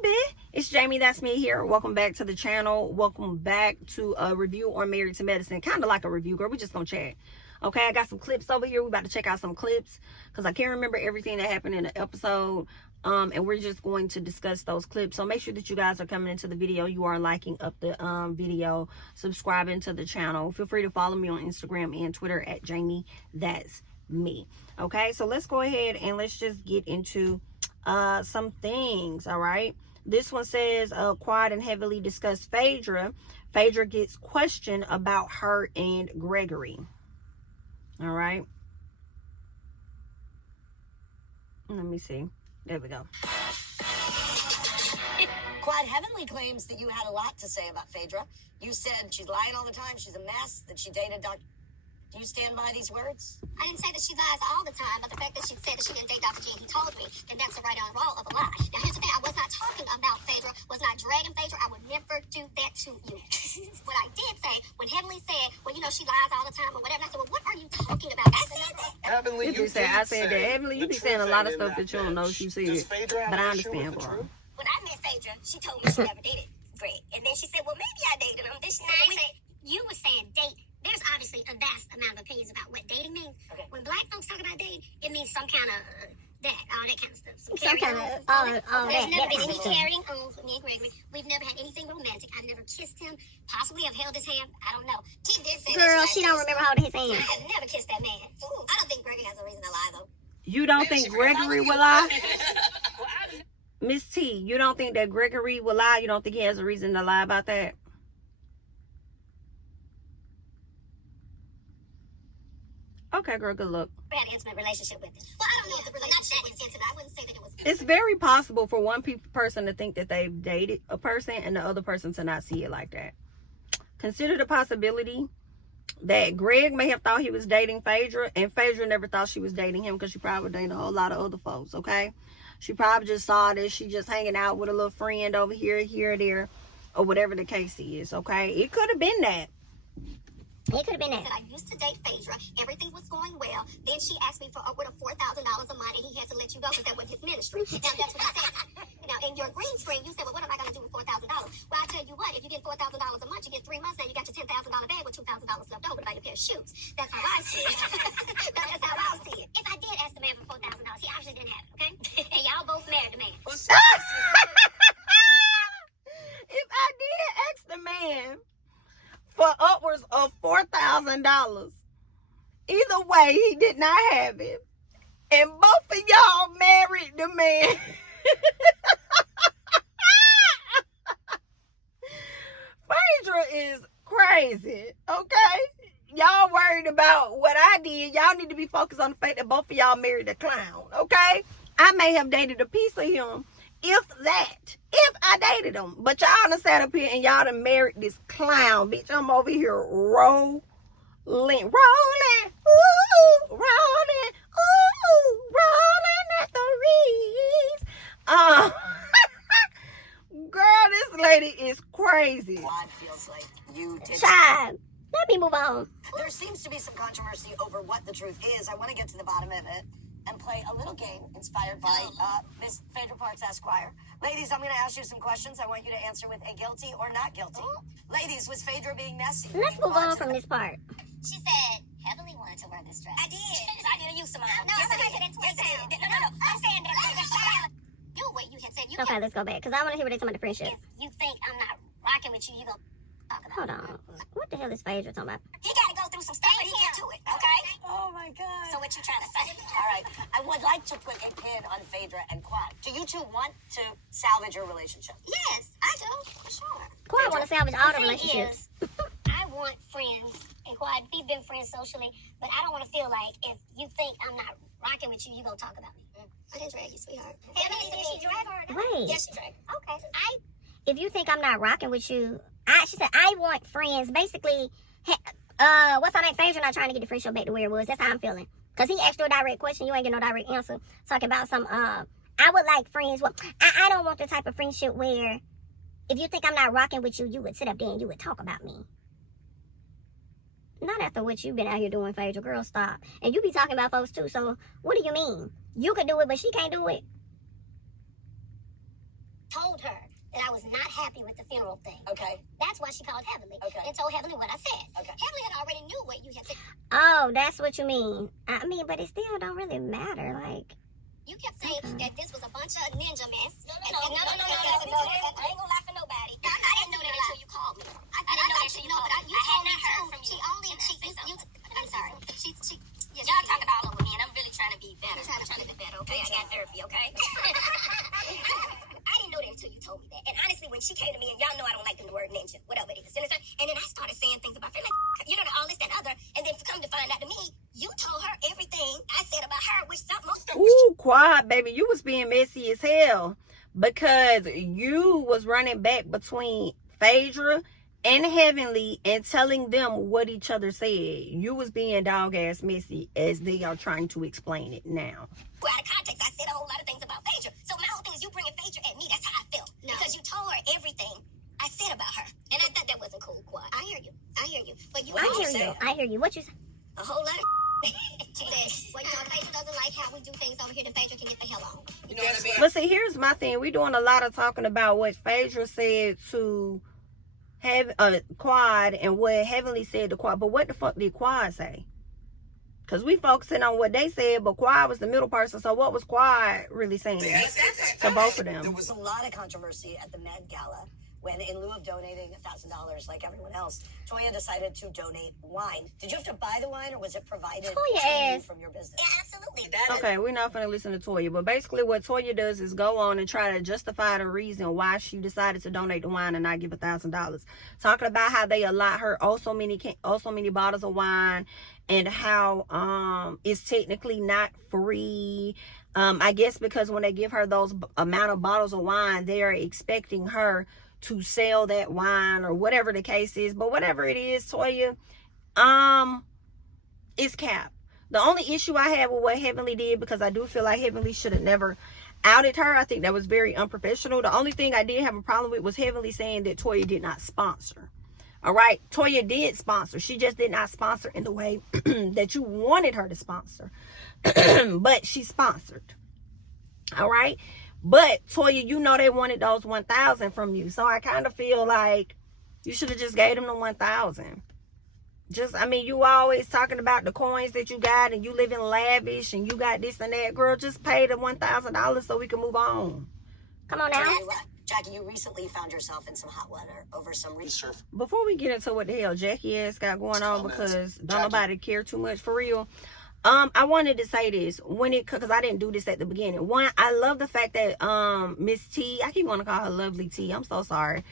baby, it's JamiThatsMe here. Welcome back to the channel. Welcome back to a review on Married to Medicine. Kind of like a review, girl. We just gonna chat. Okay, I got some clips over here. We about to check out some clips because I can't remember everything that happened in the episode. And we're just going to discuss those clips. So make sure that you guys are coming into the video. You are liking up the video, subscribing to the channel. Feel free to follow me on Instagram and Twitter at JamiThatsMe. Okay, so let's go ahead and let's just get into some things. All right, this one says quiet and heavily discussed Phaedra gets questioned about her and Gregory. All right, let me see. There we go. Quad Heavenly claims that you had a lot to say about Phaedra. You said she's lying all the time, she's a mess, that she dated Dr. Do you stand by these words? I didn't say that she lies all the time, but the fact that she said that she didn't date Dr. G and he told me, then that's a right on roll of a lie. Now, here's the thing. I was not talking about Phaedra, was not dragging Phaedra. I would never do that to you. What I did say, when Heavenly said, well, you know, she lies all the time or whatever, I said, well, what are you talking about? I said that. Heavenly, I said that. Heavenly, you be saying a lot of stuff that you don't know she said. But I understand, girl. When I met Phaedra, she told me she never dated Greg. And then she said, well, maybe I dated him. Then she said, you were saying date. There's obviously a vast amount of opinions about what dating means. Okay. When black folks talk about dating, it means some kind of all that kind of stuff. Some kind of There's never been any carrying on with me and Gregory. We've never had anything romantic. I've never kissed him. Possibly have held his hand. I don't know. She did say girl, she don't remember holding his hand. I have never kissed that man. Ooh, I don't think Gregory has a reason to lie, though. You don't think Gregory will lie? Miss T, you don't think that Gregory will lie? You don't think he has a reason to lie about that? Okay, girl, good luck. We had an intimate relationship with him. Well, I don't know if the relationship was intimate. I wouldn't say that it was. It's very possible for one person to think that they've dated a person and the other person to not see it like that. Consider the possibility that Greg may have thought he was dating Phaedra and Phaedra never thought she was dating him because she probably dated a whole lot of other folks, okay? She probably just saw that she just hanging out with a little friend over here, there, or whatever the case is, okay? It could have been that. It could have been that. I used to date Phaedra. Everything was going well. Then she asked me for upward of $4,000 a month, and he had to let you go because that wasn't his ministry. Now, that's what I said. Now, in your green screen, you said, well, what am I going to do with $4,000? Well, I tell you what, if you get $4,000 a month, you get 3 months, now you got your $10,000 bag with $2,000 left over to buy a pair of shoes. That's how I see it. That's how I see it. If I did ask the man for $4,000, he obviously didn't have it, okay? And y'all both married the man. If I did ask the man for upwards of $4,000, either way, he did not have it. And both of y'all married the man. Phaedra is crazy, okay? Y'all worried about what I did. Y'all need to be focused on the fact that both of y'all married a clown, okay? I may have dated a piece of him, if I dated him. But y'all done sat up here and y'all done married this clown, bitch. I'm over here rolling, rolling at the reeds. Girl, this lady is crazy. Quad feels like you did. Child, let me move on. There seems to be some controversy over what the truth is. I want to get to the bottom of it and play a little game inspired by Miss Phaedra Parks Esquire. Ladies, I'm going to ask you some questions. I want you to answer with a guilty or not guilty. Ladies, was Phaedra being messy? Let's move on from this part. She said Heavenly wanted to wear this dress. I did. I didn't use some of them. No, yes, I didn't. No. I'm saying that. You what you had said. You okay, let's go back because I want to hear what they talking about the friendship. If you think I'm not rocking with you, you gonna talk about. Hold on. What the hell is Phaedra talking about? He got to go through some stuff, but he get to it. Okay. Oh my God. So what you trying to say? All right. I would like to put a pin on Phaedra and Quad. Do you two want to salvage your relationship? Yes, I do. Sure. Quad want to salvage all the relationships. I want friends, and Quad, we've been friends socially, but I don't want to feel like if you think I'm not rocking with you, you gonna talk about me. I didn't drag you, sweetheart. Did she drag her? Wait. Yes, she dragged. Okay. If you think I'm not rocking with you, she said I want friends. Basically, what's her name? Phaedra not trying to get the friendship back to where it was. That's how I'm feeling. Cause he asked you a direct question, you ain't get no direct answer. Talking about some I would like friends. Well, I don't want the type of friendship where if you think I'm not rocking with you, you would sit up there and you would talk about me. Not after what you've been out here doing, Phaedra. Girl, stop. And you be talking about folks too, so what do you mean? You could do it, but she can't do it. told her that I was not happy with the funeral thing. Okay. That's why she called Heavenly. Okay. And told Heavenly what I said. Okay. Heavenly had already knew what you had said. Oh, that's what you mean. I mean, but it still don't really matter. Like, You kept saying that this was a bunch of ninja mess. No. I ain't gonna lie for nobody. I didn't know that until you called me. I didn't know that until you called me. You told me too. I'm sorry. Y'all talking all over me, and I'm really trying to be better. I'm trying to be better, okay? I got therapy, okay? I didn't know that until you told me that. And honestly, when she came to me, and y'all know I don't like the word ninja, whatever it is. And then I started saying things about her, like, you know, all this, that, other. And then come to find out to me, you told her everything I said about her, which most of Ooh, quiet, baby. You was being messy as hell because you was running back between Phaedra and Heavenly and telling them what each other said. You was being dog ass messy as they are trying to explain it now. out of context, I said a whole lot of things about Phaedra. So my whole thing is you bringing Phaedra at me. That's how I felt. No. Because you told her everything I said about her. And I thought that wasn't cool, Quad. I hear you. But you I hear you. What you say? a whole lot of she said, well, you know, Phaedra doesn't like how we do things over here, then Phaedra can get the hell on. You know what I mean? But see, here's my thing. We're doing a lot of talking about what Phaedra said to Quad and what Heavenly said to Quad. But what the fuck did Quad say? Because we focusing on what they said, but Quad was the middle person. So what was Quad really saying to both of them? There was a lot of controversy at the Met Gala when, in lieu of donating $1,000 like everyone else, Toya decided to donate wine. Did you have to buy the wine, or was it provided to you from your business? Yeah, absolutely. Okay, we're not going to listen to Toya. But basically what Toya does is go on and try to justify the reason why she decided to donate the wine and not give $1,000. Talking about how they allot her so many bottles of wine and how it's technically not free. I guess because when they give her those amount of bottles of wine, they are expecting her to sell that wine or whatever the case is. But whatever it is, Toya, it's cap. The only issue I have with what Heavenly did, because I do feel like Heavenly should have never outed her. I think that was very unprofessional. The only thing I did have a problem with was Heavenly saying that Toya did not sponsor. All right, Toya did sponsor. She just did not sponsor in the way that you wanted her to sponsor. But she sponsored. All right. But Toya, you know they wanted those 1,000 from you. So I kind of feel like you should have just gave them the 1,000. I mean, you always talking about the coins that you got and you live in lavish and you got this and that. Girl, just pay the $1,000 so we can move on. Come on now. Jackie, you recently found yourself in some hot water over some research. Before we get into what the hell Jackie ass got going on, because don't nobody care too much for real. I wanted to say this because I didn't do this at the beginning. One, I love the fact that Miss T, I keep wanting to call her Lovely T. I'm so sorry.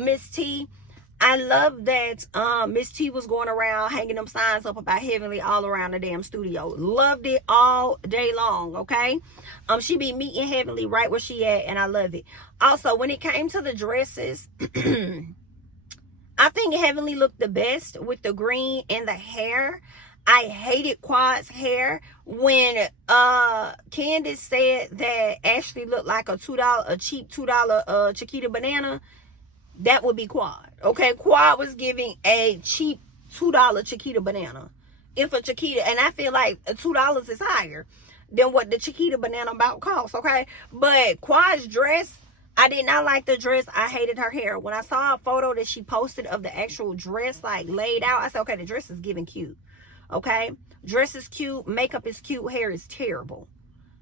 Miss T, I love that Miss T was going around hanging them signs up about Heavenly all around the damn studio. Loved it all day long, okay? She be meeting Heavenly right where she at, and I love it. Also, when it came to the dresses, I think Heavenly looked the best with the green and the hair. I hated Quad's hair when Candiace said that Ashley looked like a cheap $2 Chiquita banana. That would be Quad. Okay, Quad was giving a cheap $2 Chiquita banana. If a Chiquita, and I feel like $2 is higher than what the Chiquita banana about costs, okay? But Quad's dress, I did not like the dress. I hated her hair. When I saw a photo that she posted of the actual dress, like laid out, I said, okay, the dress is giving cute. Okay, dress is cute, makeup is cute, hair is terrible.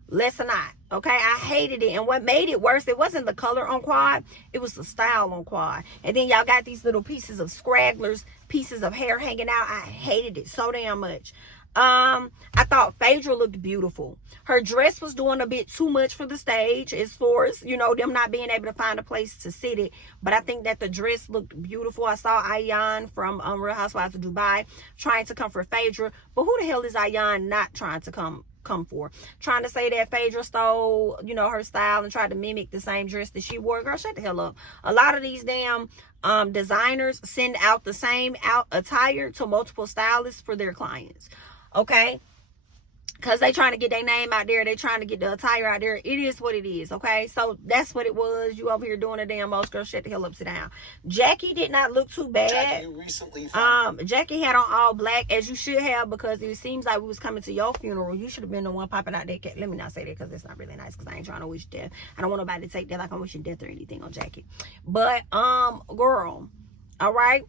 Let's not. Okay, I hated it. And what made it worse, it wasn't the color on Quad, it was the style on Quad. And then y'all got these little pieces of scragglers, pieces of hair hanging out. I hated it so damn much. I thought Phaedra looked beautiful. Her dress was doing a bit too much for the stage as far as, you know, them not being able to find a place to sit it. But I think that the dress looked beautiful. I saw Ayan from Real Housewives of Dubai trying to come for Phaedra. But who the hell is Ayan not trying to come for? Trying to say that Phaedra stole, you know, her style and tried to mimic the same dress that she wore. Girl, shut the hell up. A lot of these damn designers send out the same attire to multiple stylists for their clients. Okay, because they trying to get their name out there. They trying to get the attire out there. It is what it is, okay? So that's what it was. You over here doing a damn most. Girl, shut the hell up, sit down. Jackie did not look too bad. Jackie, you recently Jackie had on all black, as you should have, because it seems like we was coming to your funeral. You should have been the one popping out there. Let me not say that, because it's not really nice, because I ain't trying to wish death. I don't want nobody to take that like I'm wishing death or anything on Jackie. But girl, all right,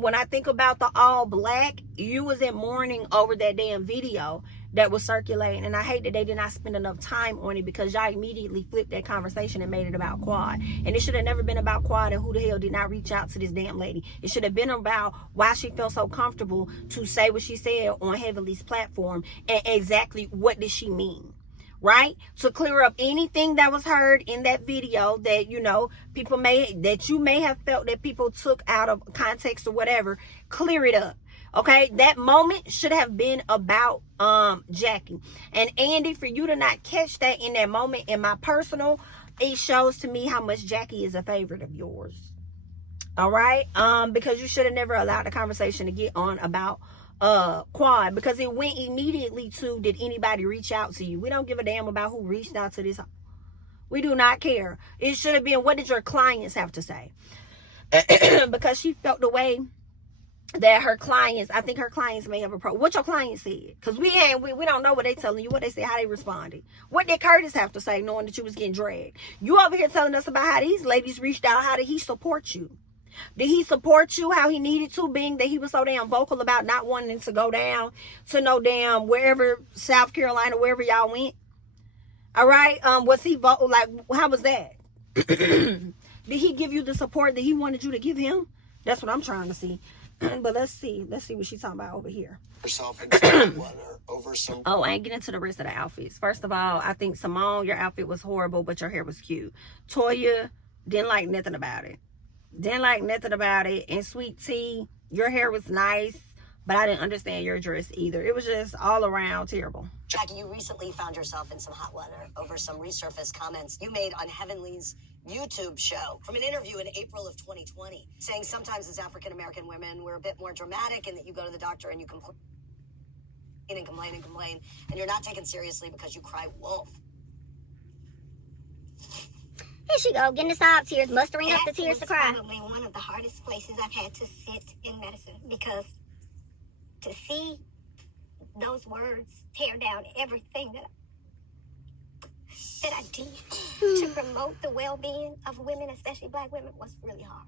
when I think about the all black, you was in mourning over that damn video that was circulating, and I hate that they did not spend enough time on it, because y'all immediately flipped that conversation and made it about Quad. And it should have never been about Quad and who the hell did not reach out to this damn lady. It should have been about why she felt so comfortable to say what she said on Heavenly's platform, and exactly what did she mean, right? To clear up anything that was heard in that video that, you know, you may have felt that people took out of context or whatever. Clear it up. Okay, that moment should have been about Jackie. And Andy, for you to not catch that in that moment, in my personal, it shows to me how much Jackie is a favorite of yours. All right, because you should have never allowed the conversation to get on about Quad, because it went immediately to, did anybody reach out to you? We don't give a damn about who reached out to this. We do not care. It should have been, what did your clients have to say? Because she felt the way that her clients, I think her clients may have a problem. What your clients said, because we don't know what they telling you, what they said, how they responded. What did Curtis have to say, knowing that you was getting dragged? You over here telling us about how these ladies reached out. How did he support you? Did he support you how he needed to, being that he was so damn vocal about not wanting to go down to no damn wherever, South Carolina, wherever y'all went? All right, was he vocal? Like, how was that? Did he give you the support that he wanted you to give him? That's what I'm trying to see. But let's see what she's talking about over here. Oh, I ain't getting into the rest of the outfits. First of all, I think Simone, your outfit was horrible, but your hair was cute. Toya, didn't like nothing about it. And Sweet Tea, your hair was nice, but I didn't understand your dress either. It was just all around terrible. Jackie, you recently found yourself in some hot water over some resurfaced comments you made on Heavenly's YouTube show from an interview in April of 2020, saying sometimes as African-American women, we're a bit more dramatic, and that you go to the doctor and you complain, and you're not taken seriously because you cry wolf. Here she go, getting the sob tears, mustering up the tears to cry. That's probably one of the hardest places I've had to sit in medicine, because to see those words tear down everything that I did to promote the well-being of women, especially black women, was really hard.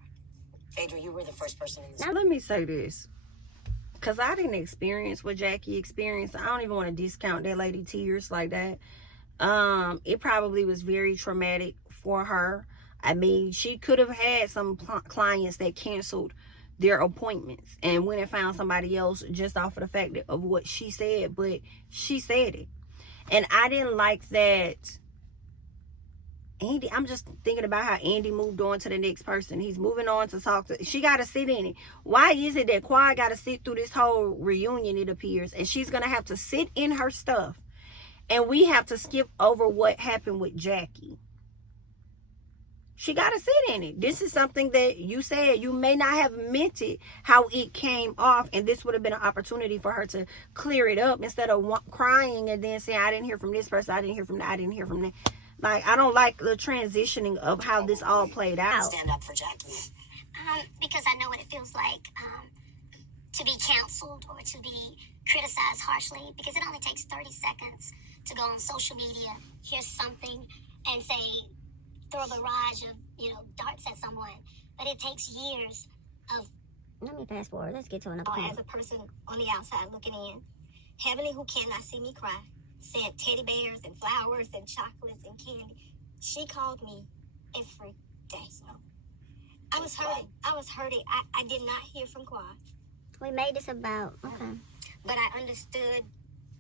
Phaedra, you were the first person in this. Now let me say this, because I didn't experience what Jackie experienced. I don't even want to discount that lady tears like that. It probably was very traumatic for her. I mean, she could have had some clients that canceled their appointments and went and found somebody else just off of the fact of what she said, but she said it. And I didn't like that. Andy, I'm just thinking about how Andy moved on to the next person. He's moving on to talk to, she got to sit in it. Why is it that Quad got to sit through this whole reunion, it appears, and she's going to have to sit in her stuff, and we have to skip over what happened with Jackie? She got to sit in it. This is something that you said. You may not have meant it how it came off, and this would have been an opportunity for her to clear it up instead of crying and then saying, I didn't hear from this person, I didn't hear from that, I didn't hear from that. Like, I don't like the transitioning of how this all played out. Stand up for Jackie. Because I know what it feels like to be counseled or to be criticized harshly, because it only takes 30 seconds to go on social media, hear something, and say, throw a barrage of, darts at someone. But it takes years of... Let me fast forward. Let's get to another point. As a person on the outside looking in, Heavenly, who cannot see me cry, sent teddy bears and flowers and chocolates and candy. She called me every day. So I was hurting. I did not hear from Quad. We made this about... Okay. But I understood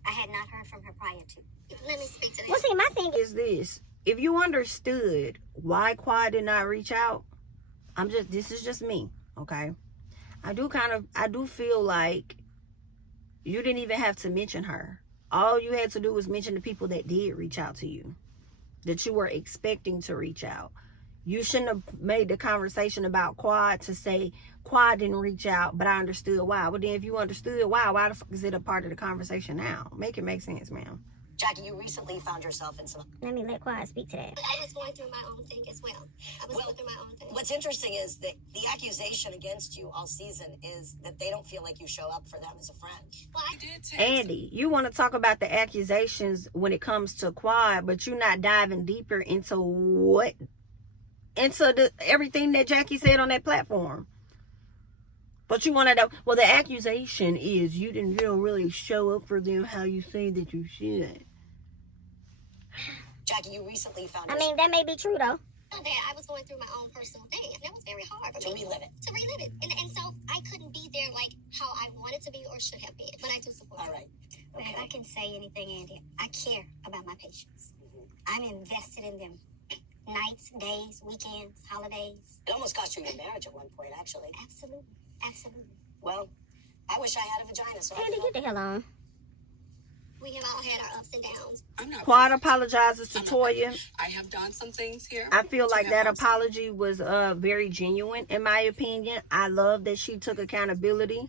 I had not heard from her prior to. Let me speak to that. Well, see, my thing is this. If you understood why Quad did not reach out, this is just me, okay? I do feel like you didn't even have to mention her. All you had to do was mention the people that did reach out to you, that you were expecting to reach out. You shouldn't have made the conversation about Quad to say Quad didn't reach out, but I understood why. Well, then if you understood why the fuck is it a part of the conversation now? Make it make sense, ma'am. Jackie, you recently found yourself in some... Let me let Quad speak to that. I was going through my own thing as well. I was going through my own thing. What's interesting is that the accusation against you all season is that they don't feel like you show up for them as a friend. Well, I did. Andy, you want to talk about the accusations when it comes to Quad, but you're not diving deeper into what? Into everything that Jackie said on that platform. But you want to know, well, the accusation is you don't really show up for them how you say that you should. Jackie, you recently found... I mean, that may be true, though. That I was going through my own personal thing, and that was very hard for to me. relive it. To relive it. And so I couldn't be there like how I wanted to be or should have been, but I do support All right. Okay. If I can say anything, Andy, I care about my patients. I'm invested in them. Nights, days, weekends, holidays. It almost cost you your marriage at one point, actually. Absolutely. Absolutely. Well, I wish I had a vagina, so Andy, get the hell on. We have all had our ups and downs. Quad apologizes to Toya. I have done some things here. I feel like that apology was very genuine, in my opinion. I love that she took accountability.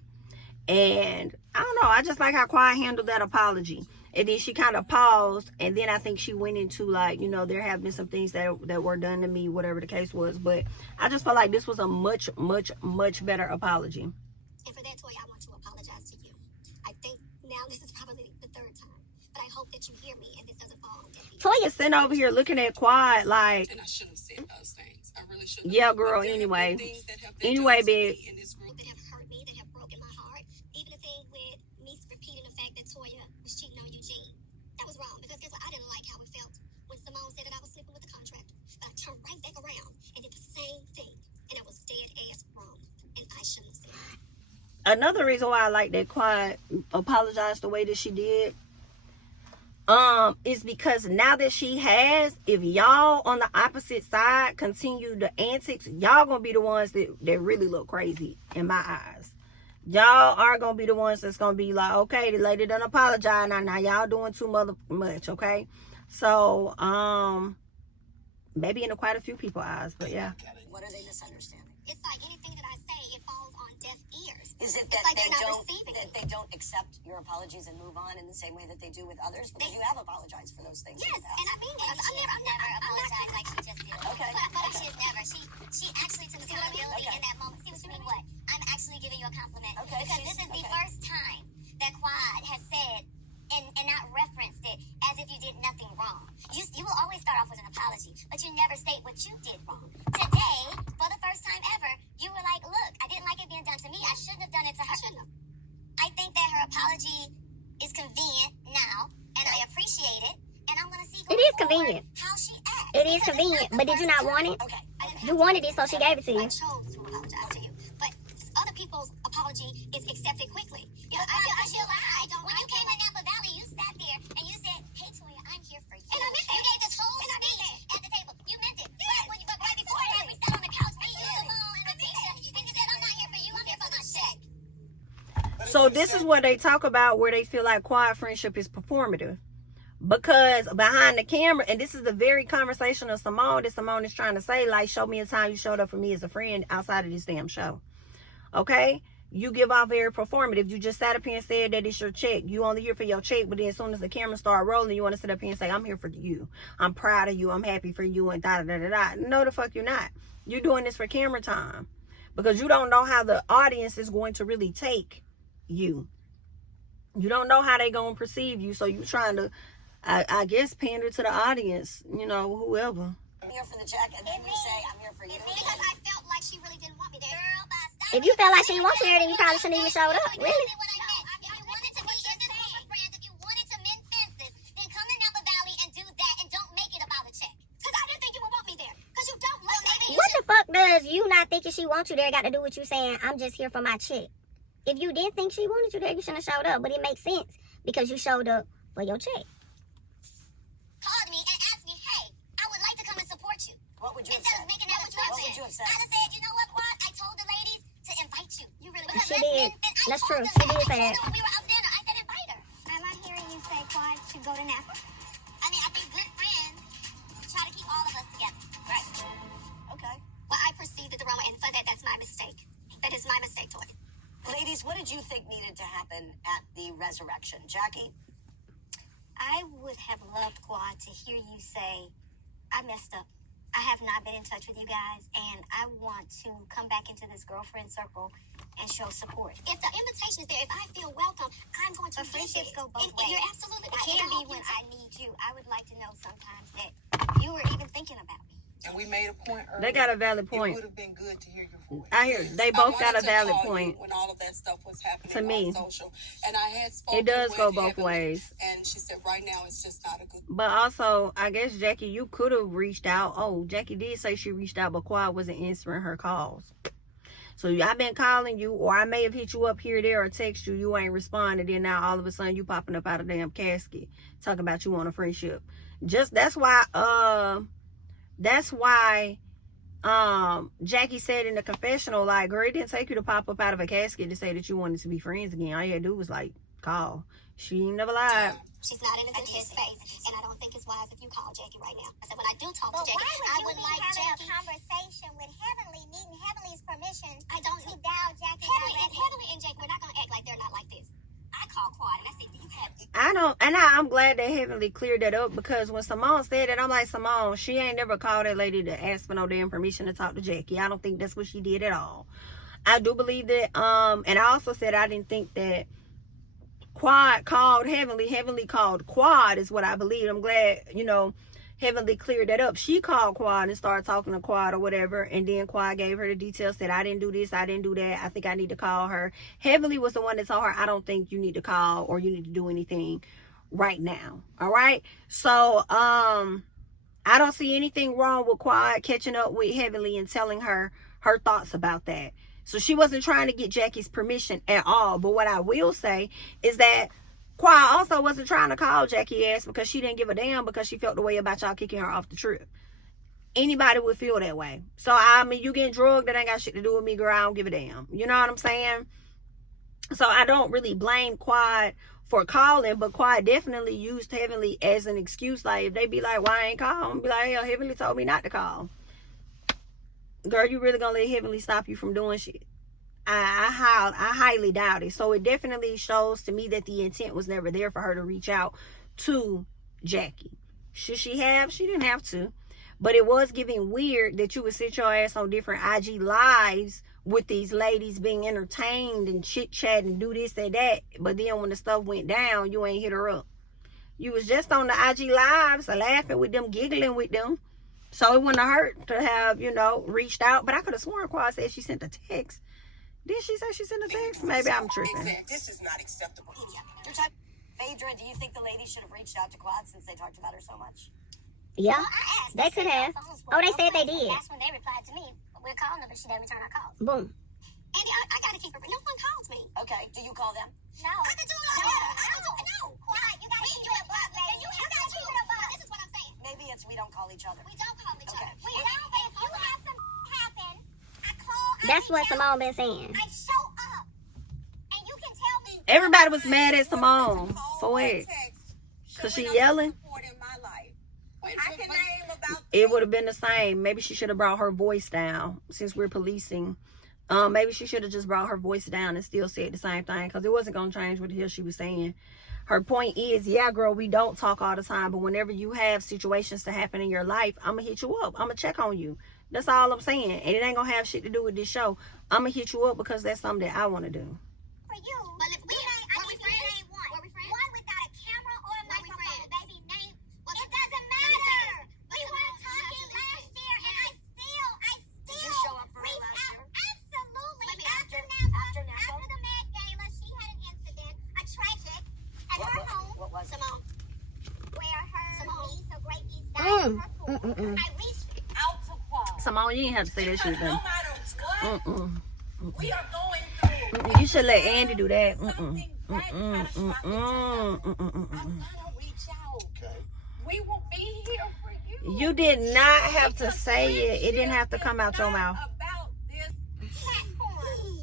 And I don't know, I just like how Quad handled that apology. And then she kind of paused, and then I think she went into, like, you know, there have been some things that were done to me, whatever the case was. But I just felt like this was a much, much, much better apology. And for that, Toya, I want to apologize to you. I think now this is probably the third time. But I hope that you hear me and this doesn't fall on deaf ears. Toya sitting over here looking at Quad like... And I shouldn't have said those things. I really shouldn't. Yeah, girl, anyway. Anyway, babe. That have hurt me, that have broken my heart. Even the thing with me repeating the fact that Toya was cheating on Eugene. That was wrong, because guess what? I didn't like how it felt when Simone said that I was sleeping with the contractor. But I turned right back around and did the same thing. And I was dead ass wrong. And I shouldn't have said that. Another reason why I like that Quad apologized the way that she did is because now that she has, if y'all on the opposite side continue the antics, y'all gonna be the ones that really look crazy in my eyes. Y'all are gonna be the ones that's gonna be like, okay, the lady done apologize, now y'all doing too much, okay? So maybe in quite a few people's eyes, but yeah. What are they misunderstanding? It's like anything that I say, it falls on deaf ears. Is it that they don't accept your apologies and move on in the same way that they do with others? Because you have apologized for those things. Yes, and I mean that. I'm never apologized like she just did. Okay. But she has never. She actually took accountability in that moment. See what you mean? What? I'm actually giving you a compliment. Okay. Because this is the first time that Quad has said and not referenced it as if you did nothing wrong. You will always start off with an apology, but you never state what you did wrong. Today, for the first time ever, you were like, look, I didn't like it being done to me. I shouldn't have done it to her. I think that her apology is convenient now, and I appreciate it. And I'm going to see It is convenient. how she acts. It is convenient, but did you not want it? Okay. You wanted it, so she gave it to you. I chose to apologize to you, but other people's apology is accepted quickly. You know, I feel like when you came in Napa Valley, you sat there and you said, "Hey, Toya, I'm here for you." And I meant that. You gave this whole speech at the table. You meant it. Yes. But right before that, we sat on the couch, me, Simone, and Leticia, and you said, "I'm not here for you. I'm here for my check." So this is what they talk about, where they feel like Quad friendship is performative. Because behind the camera, and this is the very conversation of Simone that Simone is trying to say, like, show me a time you showed up for me as a friend outside of this damn show. Okay? You give off very performative. You just sat up here and said that it's your check. You only here for your check, but then as soon as the camera start rolling, you want to sit up here and say, I'm here for you. I'm proud of you. I'm happy for you, and da-da-da-da-da. No, the fuck you're not. You're doing this for camera time. Because you don't know how the audience is going to really take you. You don't know how they going to perceive you, so you're trying to, I guess, pander to the audience, you know, whoever. I'm here for the check, and then you say, I'm here for you. Because I felt like she really didn't want me there. Girl, If you felt like she didn't want you there, then you probably shouldn't even showed up. Really? What I meant. If you wanted to be in this group of friends, if you wanted to mend fences, then come to Napa Valley and do that, and don't make it about a check. Because I didn't think you would want me there. Because you don't love me. What the fuck does you not thinking she wants you there got to do with you saying, I'm just here for my check? If you didn't think she wanted you there, you shouldn't have showed up. But it makes sense because you showed up for your check. Called me and asked me, hey, I would like to come and support you. What would you have Instead said? of making that What would you have said? I'd have said, you know what, Quad? I told the ladies to invite you. You really She did. That's true. She did say that. When we were out to dinner, I said invite her. I'm not hearing you say Quad should go to Napa. I mean, I think good friends try to keep all of us together. Right. think needed to happen at the resurrection? Jackie? I would have loved, Quad, to hear you say, I messed up. I have not been in touch with you guys, and I want to come back into this girlfriend circle and show support. If the invitation is there, if I feel welcome, I'm going to friendships go both ways. You're absolutely right. It can be when I need you. I would like to know sometimes that you were even thinking about me. And we made a point earlier. They got a valid point. It would have been good to hear your voice. I hear they both got a valid point. When all of that stuff was happening to me, on social, and I had spoken it does go with both Eboni, ways. And she said, right now it's just not a good. But also, I guess Jackie, you could have reached out. Oh, Jackie did say she reached out, but Quad wasn't answering her calls. So I've been calling you, or I may have hit you up here, there, or text you. You ain't responded, and now all of a sudden you popping up out of damn casket talking about you want a friendship. That's why Jackie said in the confessional, like, girl, it didn't take you to pop up out of a casket to say that you wanted to be friends again. All you had to do was like call. She ain't never lied. She's not in a good headspace, and I don't think it's wise if you call Jackie right now. I said when I do talk to Jackie, I would like Jackie. a conversation with Heavenly, needing Heavenly's permission. I don't to dial Jackie Heavenly and Jackie, we're not gonna act like they're not like this. I call Quad and I said, do you have? I'm glad that Heavenly cleared that up, because when Simone said that, I'm like, Simone, she ain't never called that lady to ask for no damn permission to talk to Jackie. I don't think that's what she did at all. I do believe that, and I also said I didn't think that Quad called Heavenly. Heavenly called Quad is what I believe. I'm glad, Heavenly cleared that up. She called Quad and started talking to Quad or whatever, and then Quad gave her the details, said, I didn't do this, I didn't do that, I think I need to call her. Heavenly was the one that told her, I don't think you need to call or you need to do anything right now. All right? So, I don't see anything wrong with Quad catching up with Heavenly and telling her her thoughts about that. So she wasn't trying to get Jackie's permission at all. But what I will say is that Quad also wasn't trying to call Jackie ass because she didn't give a damn, because she felt the way about y'all kicking her off the trip. Anybody would feel that way. So, I mean, you getting drugged, that ain't got shit to do with me, girl. I don't give a damn. You know what I'm saying? So I don't really blame Quad for calling, but Quad definitely used Heavenly as an excuse. Like, if they be like, why I ain't call? I'm be like, hell, Heavenly told me not to call. Girl, you really gonna let Heavenly stop you from doing shit? I highly doubt it. So it definitely shows to me that the intent was never there for her to reach out to Jackie. Should she have? She didn't have to. But it was giving weird that you would sit your ass on different IG lives with these ladies being entertained and chit-chat and do this and that. But then when the stuff went down, you ain't hit her up. You was just on the IG lives laughing with them, giggling with them. So it wouldn't have hurt to have, reached out. But I could have sworn Quad said she sent a text. Did she say she sent a text? Maybe I'm tripping. This is not acceptable. Phaedra, do you think the ladies should have reached out to Quad since they talked about her so much? Yeah, Well, I asked. they could have. Oh, they said they did. That's when they replied to me. We're calling her, but she didn't return our calls. Boom. Andy, I gotta keep her. No one calls me. Okay, do you call them? No. I can do it all better. I can do it. No. Quad, you gotta keep it up, baby. You gotta keep it up. This is what I'm saying. Maybe it's we don't call each other. We don't call each other. Okay. We don't, baby. You have some happen. I call. That's what Simone been saying. I show up. And you can tell me. Everybody was mad at Simone for it. Because she yelling. It would have been the same. Maybe she should have brought her voice down, since we're policing. Maybe she should have just brought her voice down and still said the same thing, because it wasn't going to change what the hell she was saying. Her point is, yeah, girl, we don't talk all the time, but whenever you have situations to happen in your life, I'm going to hit you up. I'm going to check on you. That's all I'm saying. And it ain't going to have shit to do with this show. I'm going to hit you up because that's something that I want to do. For you. But if we friends? Were we friends? One without a camera or a microphone, baby. Name. It doesn't matter. We weren't talking last year, and I still. Did you show up for her last year? Absolutely. After the Met Gala, she had an incident, a tragic, at her home. What was it? Simone. Where her niece, her great niece, died in her pool. I reached out to Quad. Simone, you didn't have to say that shit, No then. matter what, we are going through. You should let Andy do that. Something right catastrophic. I gotta reach out. Okay. We will be here for you. You did not have to say it. It didn't have to come out your mouth. About this platform.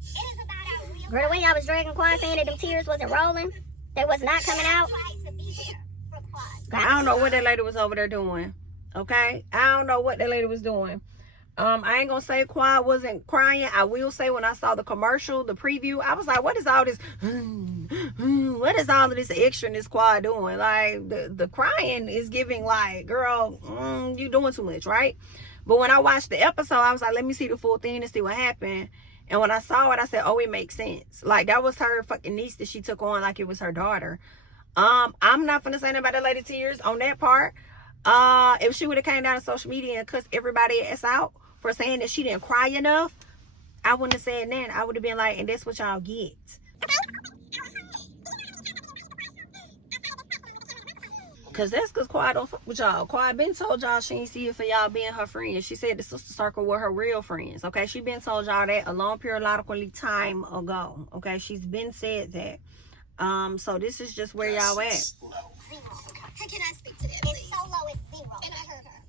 It is about our real. Girl, the way I was dragging Quad saying that them tears wasn't rolling, they was not coming out. Tried to be there for Quad. I don't know what that lady was over there doing. Okay? I don't know what that lady was doing. I ain't gonna say Quad wasn't crying. I will say when I saw the commercial, the preview, I was like, what is all this? What is all of this extra in this Quad doing? Like, the crying is giving like, girl, you doing too much, right? But when I watched the episode, I was like, let me see the full thing and see what happened. And when I saw it, I said, oh, it makes sense. Like, that was her fucking niece that she took on like it was her daughter. I'm not gonna say anything about that lady tears on that part. If she would have came down to social media and cussed everybody ass out for saying that she didn't cry enough, I wouldn't have said that. I would have been like, and that's what y'all get. Cause that's cause Quad don't fuck with y'all. Quad been told y'all she ain't see it for y'all being her friends. She said the sister circle were her real friends. Okay, she been told y'all that a long periodically time ago. Okay, she's been said that. So this is just where y'all at. Zero. Hey, can I speak to that, please? It's so low, it's zero. And I heard her.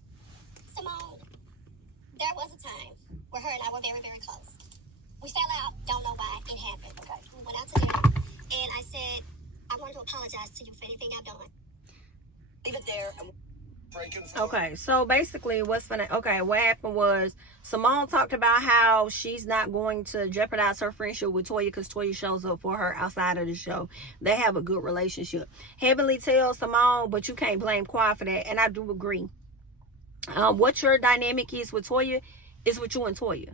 Simone, there was a time where her and I were very, very close. We fell out, don't know why, it happened. Okay. We went out to dinner, and I said, I wanted to apologize to you for anything I've done. Leave it there. Okay, so basically what happened was Simone talked about how she's not going to jeopardize her friendship with Toya because Toya shows up for her outside of the show. They have a good relationship. Heavenly tells Simone, but you can't blame Quad for that, and I do agree. What your dynamic is with Toya is with you and Toya.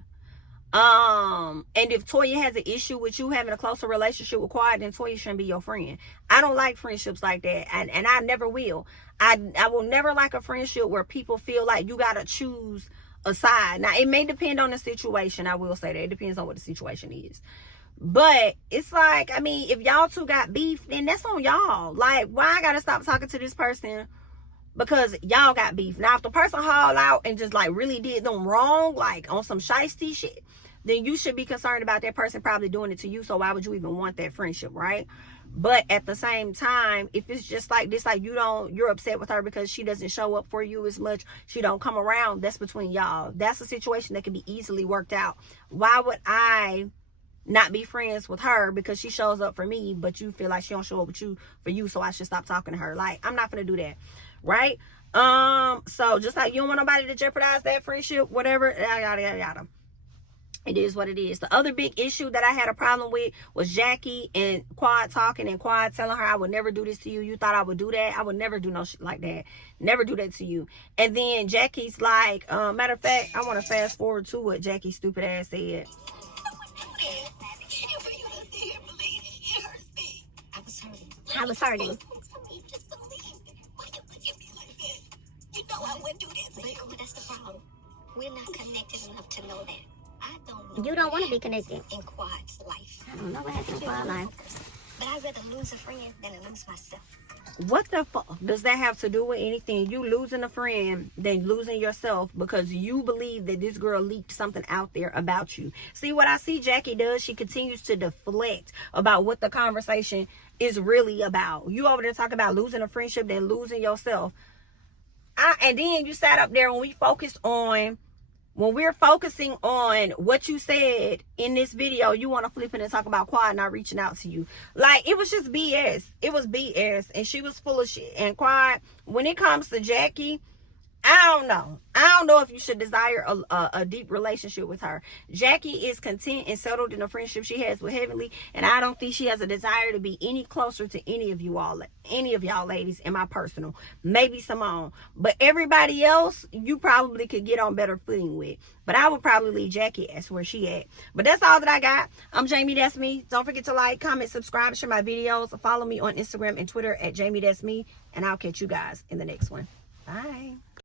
And if Toya has an issue with you having a closer relationship with Quad, then Toya shouldn't be your friend. I don't like friendships like that, and I never will. I will never like a friendship where people feel like you gotta choose a side. Now, it may depend on the situation. I will say that it depends on what the situation is. But it's like, I mean, if y'all two got beef, then that's on y'all. Like, why I gotta stop talking to this person because y'all got beef? Now, if the person hauled out and just like really did them wrong, like on some shiesty shit, then you should be concerned about that person probably doing it to you. So why would you even want that friendship, right? But at the same time, if it's just like this, like you're upset with her because she doesn't show up for you as much, she don't come around, that's between y'all. That's a situation that can be easily worked out. Why would I not be friends with her because she shows up for me, but you feel like she don't show up with you for you, so I should stop talking to her? Like, I'm not gonna do that, right? So just like you don't want nobody to jeopardize that friendship, whatever, yada yada yada. It is what it is. The other big issue that I had a problem with was Jackie and Quad talking, and Quad telling her, I would never do this to you. You thought I would do that? I would never do no shit like that. Never do that to you. And then Jackie's like, matter of fact, I want to fast forward to what Jackie's stupid ass said. I was hurting. You know I wouldn't do that to you. But that's the problem. We're not connected enough to know that. I don't know. You don't want to be connected. In Quad's life. I don't know what happened in Quad's life. But I'd rather lose a friend than to lose myself. What the fuck does that have to do with anything? You losing a friend than losing yourself because you believe that this girl leaked something out there about you. See, what I see Jackie does, she continues to deflect about what the conversation is really about. You over there talking about losing a friendship than losing yourself. And then you sat up there when we're focusing on what you said in this video, you want to flip it and talk about Quad not reaching out to you. Like, it was just BS. It was BS, and she was full of shit. And Quad, when it comes to Jackie, I don't know. I don't know if you should desire a deep relationship with her. Jackie is content and settled in the friendship she has with Heavenly, and I don't think she has a desire to be any closer to any of y'all ladies, in my personal. Maybe Simone. But everybody else, you probably could get on better footing with. But I would probably leave Jackie as where she at. But that's all that I got. I'm Jami, that's me. Don't forget to like, comment, subscribe, share my videos. Follow me on Instagram and Twitter at Jami, that's me. And I'll catch you guys in the next one. Bye.